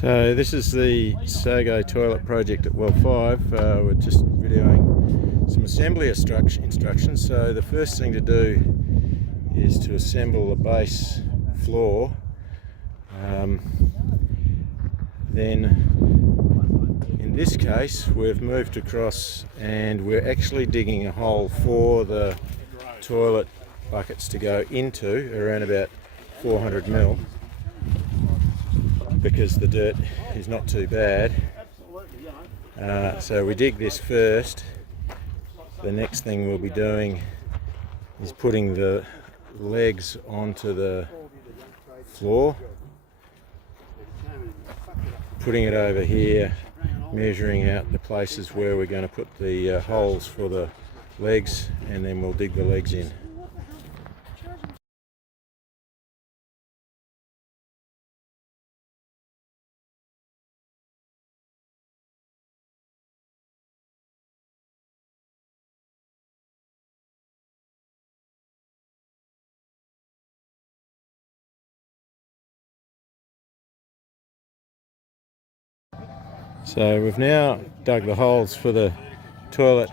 So this is the Sago toilet project at well 5. We're just videoing some assembly instructions. So the first thing to do is to assemble the base floor. Then in this case we've moved across and we're actually digging a hole for the toilet buckets to go into around about 400 mil, because the dirt is not too bad. So we dig this first. The next thing we'll be doing is putting the legs onto the floor, putting it over here, measuring out the places where we're going to put the holes for the legs, and then we'll dig the legs in. So we've now dug the holes for the toilet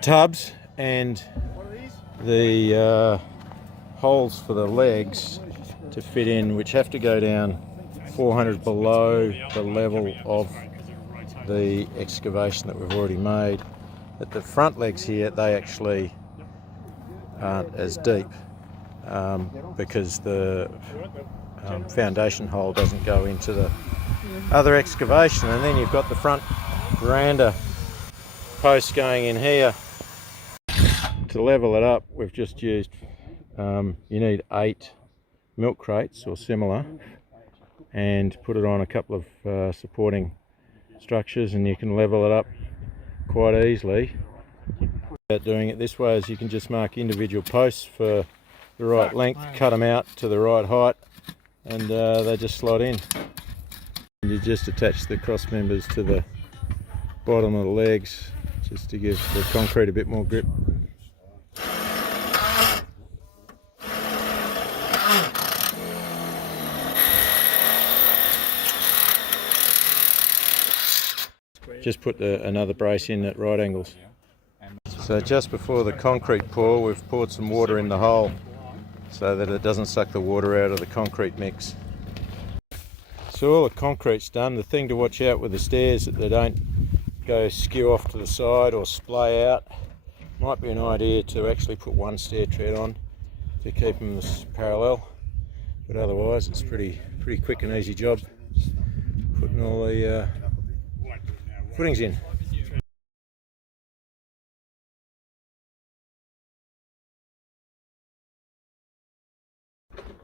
tubs and the holes for the legs to fit in, which have to go down 400 below the level of the excavation that we've already made. At the front legs here, they actually aren't as deep because the foundation hole doesn't go into the other excavation. And then you've got the front veranda post going in here. To level it up, we've just used, you need 8 milk crates or similar, and put it on a couple of supporting structures, and you can level it up quite easily. Doing it this way is you can just mark individual posts for the right length, cut them out to the right height, and they just slot in. And you just attach the cross members to the bottom of the legs just to give the concrete a bit more grip. Just put another brace in at right angles. So just before the concrete pour, we've poured some water in the hole so that it doesn't suck the water out of the concrete mix. So all the concrete's done. The thing to watch out with the stairs that they don't go skew off to the side or splay out. Might be an idea to actually put one stair tread on to keep them parallel, but otherwise it's pretty quick and easy job putting all the footings in.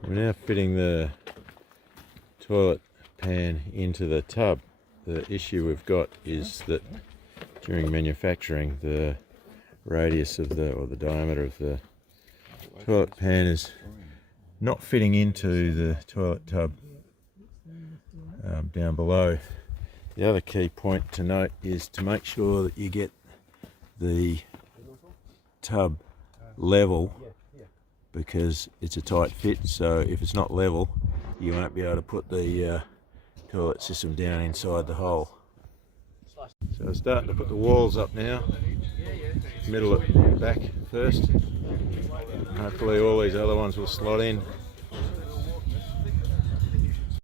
We're now fitting the toilet pan into the tub. The issue we've got is that during manufacturing, the radius of the diameter of the toilet pan is not fitting into the toilet tub down below. The other key point to note is to make sure that you get the tub level, because it's a tight fit. So if it's not level, you won't be able to put the toilet system down inside the hole. So we're starting to put the walls up now. Middle at back first. Hopefully all these other ones will slot in.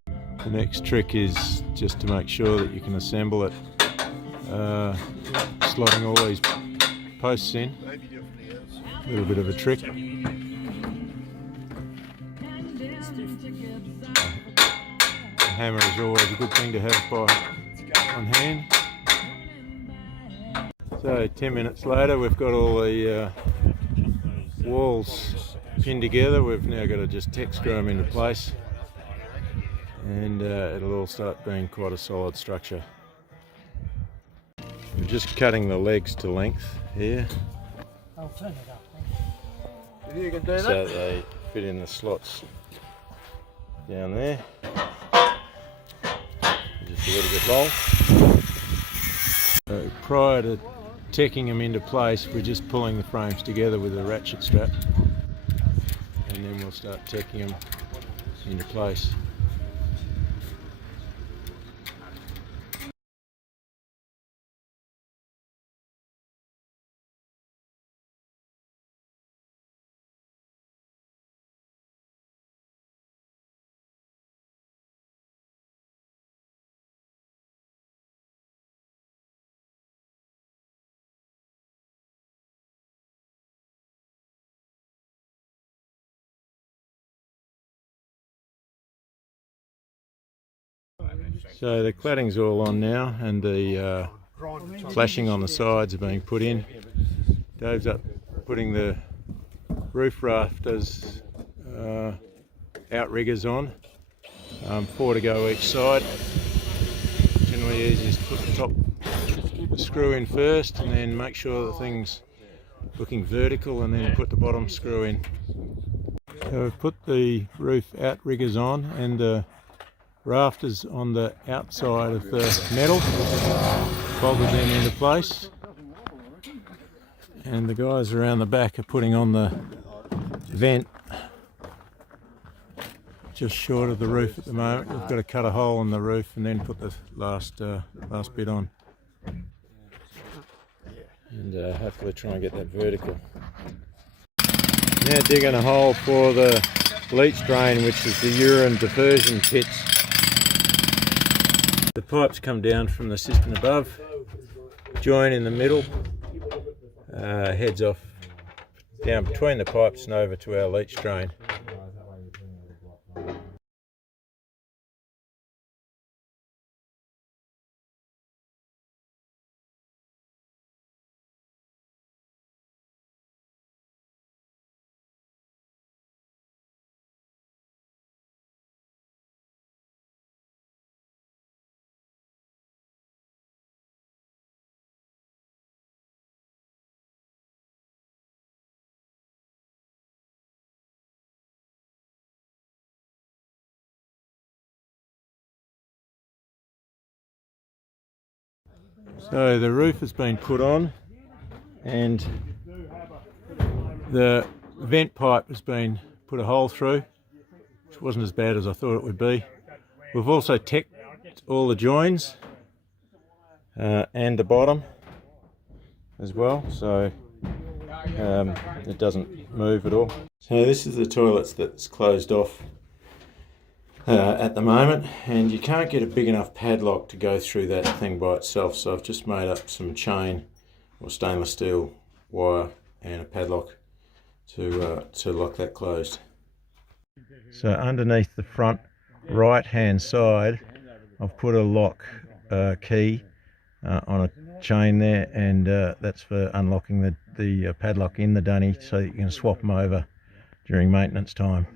The next trick is just to make sure that you can assemble it, slotting all these posts in. A little bit of a trick. A hammer is always a good thing to have on hand. So 10 minutes later, we've got all the walls pinned together. We've now got to just tack screw them into place, and it'll all start being quite a solid structure. We're just cutting the legs to length here, You can do that. so they fit in the slots down there. Just a little bit long. So prior to tacking them into place, we're just pulling the frames together with a ratchet strap, and then we'll start tacking them into place. So the cladding's all on now, and the flashing on the sides are being put in. Dave's up putting the roof rafters outriggers on, 4 to go each side. Generally easiest to put the top screw in first, and then make sure the thing's looking vertical, and then put the bottom screw in. So we've put the roof outriggers on and the rafters on the outside of the metal, bolted them into place, and the guys around the back are putting on the vent just short of the roof at the moment. We've got to cut a hole in the roof and then put the last bit on, and hopefully try and get that vertical. Now digging a hole for the leach drain, which is the urine diversion pits. The pipes come down from the cistern above, join in the middle, heads off down between the pipes and over to our leach drain. So the roof has been put on, and the vent pipe has been put a hole through, which wasn't as bad as I thought it would be. We've also teched all the joins and the bottom as well, so it doesn't move at all. So this is the toilets that's closed off at the moment, and you can't get a big enough padlock to go through that thing by itself, so I've just made up some chain or stainless steel wire and a padlock to lock that closed. So underneath the front right hand side I've put a lock key on a chain there, and that's for unlocking the padlock in the dunny, so that you can swap them over during maintenance time.